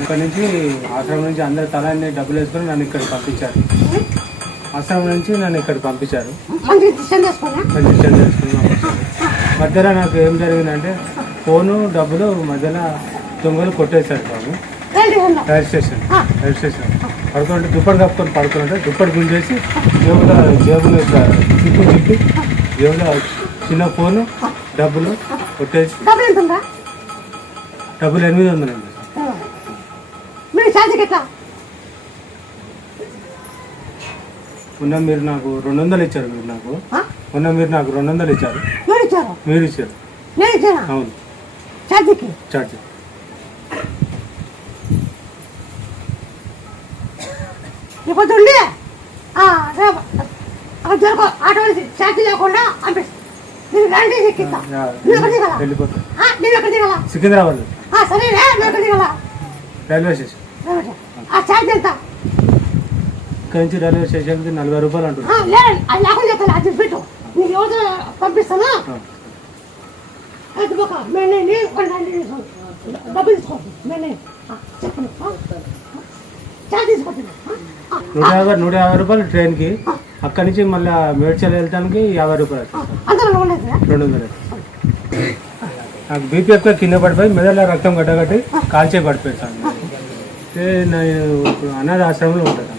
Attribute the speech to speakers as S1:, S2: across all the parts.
S1: ఇక్కడ నుంచి ఆశ్రమం నుంచి అందరు తలాన్ని డబ్బులు వేసుకొని నన్ను ఇక్కడ పంపించారు. ఆశ్రమం నుంచి నన్ను ఇక్కడ పంపించారు. మధ్యలో నాకు ఏం జరిగిందంటే ఫోను డబ్బులు మధ్యలో దొంగలు కొట్టేశారు బాబు.
S2: రైల్
S1: స్టేషన్ రైల్ స్టేషన్ పడుకుంటే దుప్పటి కప్పుకొని పడుకుంటే దుప్పటి గుంజేసి జేబులో జేబులో ఇట్లా చిప్పి జేబులో చిన్న ఫోను డబ్బులు కొట్టేసి
S2: డబ్బులు
S1: ఎనిమిది వందలండి
S2: మీరు ఛార్జీకి ఎట్లా?
S1: మొన్న మీరు నాకు రెండు వందలు ఇచ్చారు మీరు నాకు? మొన్న మీరు నాకు రెండు వందలు ఇచ్చారు.
S2: మీరు ఇచ్చారు?
S1: మీరు ఇచ్చారు.
S2: నేను ఇచ్చానా?
S1: అవును.
S2: ఛార్జీకి?
S1: చార్జ్
S2: ఇప్పుడు ఉండి దొరక ఆటో ఛార్జీ లేకుండా పంపిస్తా. నేను రండి ఎక్కిస్తా నేను ఎక్కడ దిగాల?
S1: సికింద్రాబాద్
S2: సరేనే
S1: రైల్వే స్టేషన్.
S2: ఆ ఛార్జ్ ఎంత
S1: ఇక్కడ నుంచి రైల్వే స్టేషన్కి నలభై రూపాయలు అంటున్నారు
S2: లేదు అది లేకుండా చెప్తాను అది పెట్టు. నీకు ఎవరు పంపిస్తానా? అది ఒక మేము డబ్బులు తీసుకోండి మేము చెప్పండి ఛార్జ్ తీసుకోండి
S1: నూట యాభై నూట యాభై రూపాయలు ట్రైన్కి. అక్కడి నుంచి మళ్ళీ మేడ్చల్ వెళ్తానికి యాభై రూపాయలు. రెండు వందలు. నాకు బీపీ ఎక్కువ కింద పడిపోయి మెదడులో రక్తం గడ్డగట్టి కాల్చే పడిపోయాను నేను ఇప్పుడు అనాథ ఆశ్రమంలో ఉంటాను.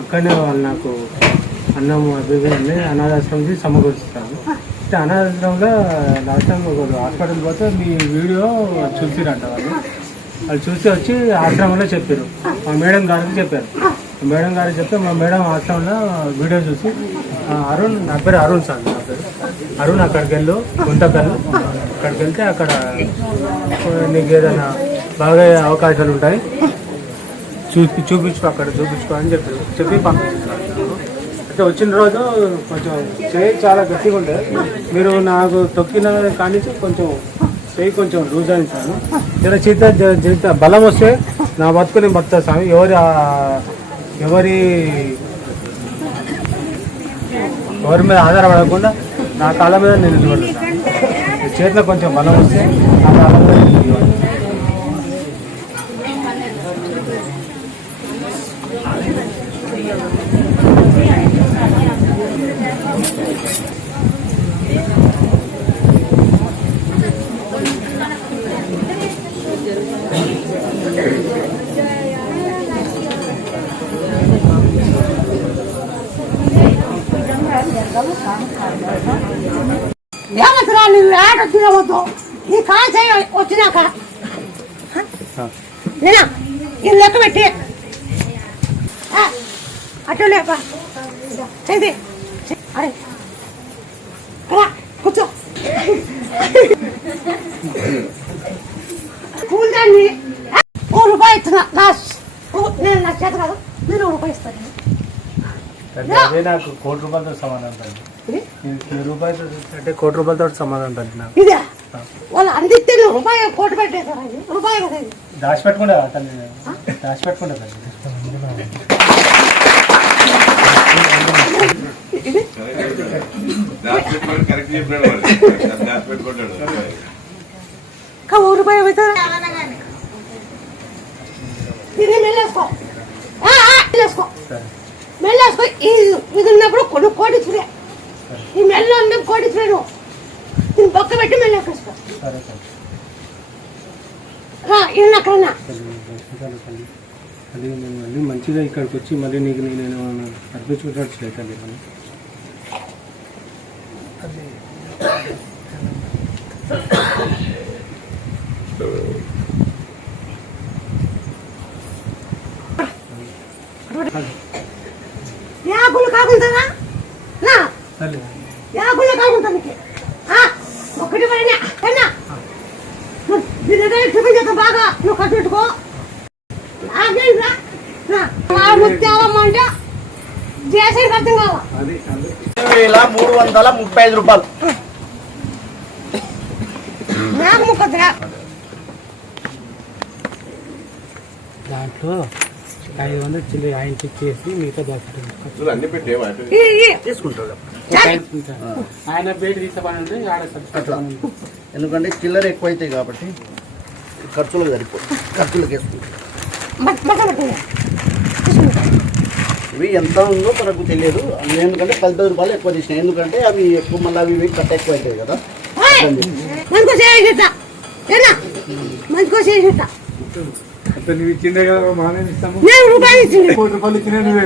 S1: అక్కడనే వాళ్ళు నాకు అన్నం అభివృద్ధి అన్ని అనాథాశ్రమం నుంచి సమకూరుస్తాను అనాథాశ్రమంలో లాస్ట్ టైం ఒక హాస్పిటల్ పోతే మీ వీడియో చూసిరంట వాళ్ళు. వాళ్ళు చూసి వచ్చి ఆశ్రమంలో చెప్పారు. మా మేడం గారికి చెప్పారు. మేడం గారికి చెప్తే మా మేడం ఆశ్రమంలో వీడియో చూసి అరుణ్ నా పేరు అరుణ్ సార్ నా పేరు. అరుణ్ అక్కడికి వెళ్ళు గుంటకల్లు అక్కడికి వెళ్తే అక్కడ నీకు ఏదైనా బాగా అవకాశాలు ఉంటాయి. చూపి చూపించు అక్కడ చూపించుకో అని చెప్పారు చెప్పి పంపించారు అయితే వచ్చిన రోజు కొంచెం చేయి చాలా గట్టిగా ఉండే. మీరు నాకు తొక్కిన కానీ కొంచెం చేయి కొంచెం లూజ్ అయించాను ఇలా చేత చేత జీవిత బలం వస్తే నా బతుకుని బతుకుతా స్వామి. ఎవరి ఎవరి ఎవరి మీద ఆధారపడకుండా నా కాళ్ళ మీద నేను నిలబడతాను చేతిలో కొంచెం బలం వస్తే నా కాళ్ళ మీద నేను నిలబడతాను
S2: ఏమంటారా నువ్వు ఆట తినవద్దు నీ కాల్చే వచ్చినాక నేనా? ఇది లెక్క పెట్టి. అటు లేప చేది అరే. రా కూర్చో. కూల్ దాన్ని ఆ, ఓ రూపాయి ఇస్తున్నా. ఓ, నేను నా చేత కాదు నేను ఓ రూపాయి ఇస్తాను
S1: నాకు కోటి రూపాయలతో సమానం రూపాయలతో అంటే కోటి రూపాయలతో తండ్రి నాకు
S2: ఇదే? వాళ్ళు అందిస్తే రూపాయి కోటి పెట్టేశారు అది. రూపాయి కదా
S3: చెప్పినాడు వాడు. దాచిపెట్టుకుంటాడు
S2: ఇంకా ఓ రూపాయి అవుతారా ఇది మెల్లేసుకో. మెల్లేసుకో. మెల్లేసుకో. ఇది ఉన్నప్పుడు కొన్ని కోటిచ్చుడే ఈ మెల్ల ఉన్న కోటిచ్చుడు దీన్ని బొక్క పెట్టి
S1: సరే తండ్రి
S2: రా
S1: అది నేను మళ్ళీ మంచిగా ఇక్కడికి వచ్చి మళ్ళీ నీకు నేను అర్పించుకుంటాడు మనం
S2: యాగులు కాకుంటారా యాగులు కాకుంటా నీకు. ఆ, ఒకటి పైన దగ్గర చూపించక బాగా. నువ్వు కట్టుకో అంటే చేసేది అర్థం
S4: మూడు వందల ముప్పై ఐదు రూపాయలు.
S2: నాకు ముక్కద్రా
S1: దాంట్లో ఐదు వందలు చిల్లి ఆయనకి ఇచ్చేసి మిగతా దాచుకుంటాను
S3: ఖర్చులు అన్ని పెట్టే
S1: ఆయన ఉంటే ఆడ సబ్స్క్రైబ్
S4: ఎందుకంటే చిల్లర ఎక్కువ అవుతాయి కాబట్టి ఖర్చులకు సరిపోతుంది ఖర్చులకు ఇవి ఎంత ఉందో మనకు తెలియదు. ఎందుకంటే పది పది రూపాయలు ఎక్కువ తీసినాయి. ఎందుకంటే అవి ఎక్కువ మళ్ళీ అవి ఇవి కట్ట ఎక్కువ అవుతాయి కదా
S2: మనకు చేసేట ఏనా మనకు చేసేట
S5: నువ్వు ఇచ్చిందే కదా మానే ఇస్తాము. కోటి రూపాయలు ఇచ్చినా నువ్వే.